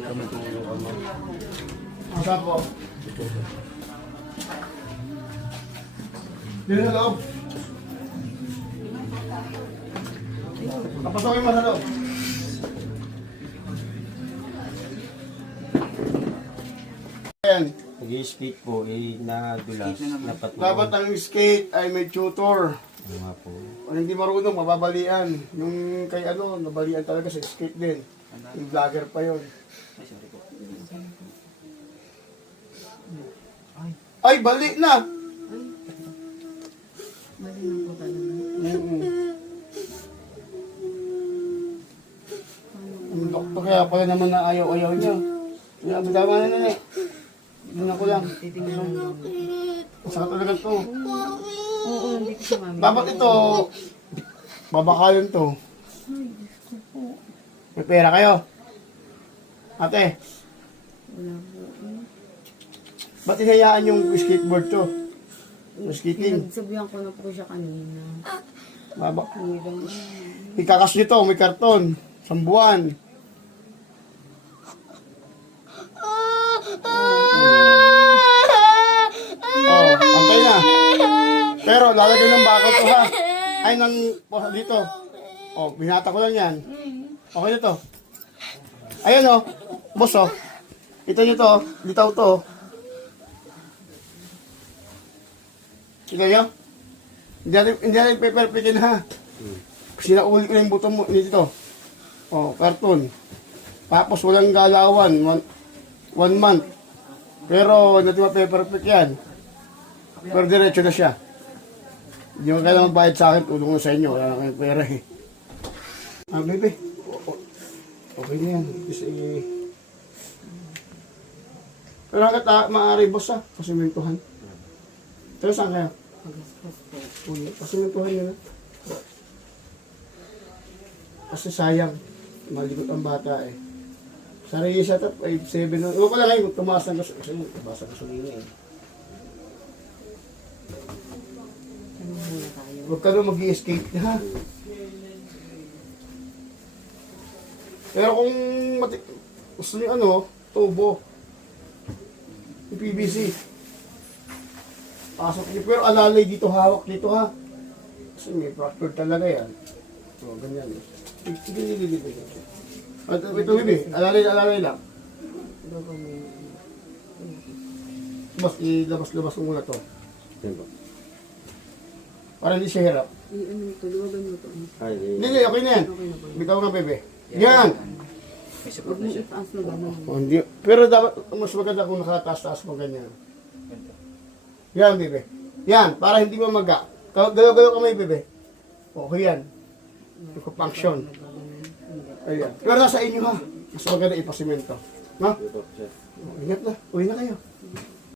Kami tulong kami. Saan po? Dito sa loob. Kapasokin mo sa loob. Ayan. Nag-skate po, nadulas, napatuwa. Dapat ang skate ay may tutor. Ano nga po. Kung hindi marunong, mababalian. Yung kay nabalian talaga sa skate din. Yung vlogger pa yun. Ay, bali na! Mali na po talaga. Ang doktor kaya pala naman na ayaw-ayaw niya. Kaya tama na nene. Tingnan ko lang. Titingnan lang. Masakit talaga to. Oo, hindi ko siya mami. Dapat ito, babakalan to. Ay, gusto po. May pera kayo. Ate, Wala po. ba't hinayaan yung skateboard to? Yung skating. Pinagsabihan ko na po siya kanina. Babak. Hirang Ikakas nyo to, may karton. Sambuan. Oh, antay na. Pero lalagay ng bakal to ha. Ay, dito. Oh, binata ko lang yan. Okay na to. Ayan oh. Boss oh. Ito nyo to. Litaw to. Kita nyo? Hindi natin ipe-perfectin ha. Sinauli ko na yung butong mo dito. Oh, karton. Tapos walang galawan. One month. Pero hindi mape-perfect yan. Pero diretso na siya. Hindi mo kailangan magbayad sa akin. Tulong ko sa inyo. Wala na kayong pera eh. Ah, baby. Okay na yan. Kasi... Pero hanggat maaari, boss ha. Pasimentuhan. Pero saan kaya? pagaspas po. Uy, pasimentuhan nyo na. Kasi sayang. Maligot ang bata eh. Sarili siya tap, 8-7 na. Huwag ko lang ngayon, tumaas ng gasolina. Tumaas ng gasolina eh. Ano muna tayo? Huwag ka na mag-i-escape ha. Pero kung gusto niyo tubo. Yung PVC. Pasok niyo. Pero alalay dito, hawak dito ha. Kasi may fracture talaga yan. So, ganyan eh. Sige. At ito, bibi. Alalay lang. Bago may... Mas, ilabas-labas mo muna to. Yan po. Para hindi siya hirap. Ano ito? Luwagan mo ito. Ay, Hindi, okay na yan. Okay na ba? Bitaw nga, bebe. Yan! Huwag mo itaas na gano'n. Oh, hindi. Pero dapat, mas maganda kung nakataas-taas mo ganyan. Yan, bebe. Yan, para hindi mo maga. Galaw-galaw kamay, bebe. Okay yan. Function. Ayan. Pero nasa inyo ha. Mas maganda ipasimento. Ha? ito, sir. Ingat na. Uwi na kayo.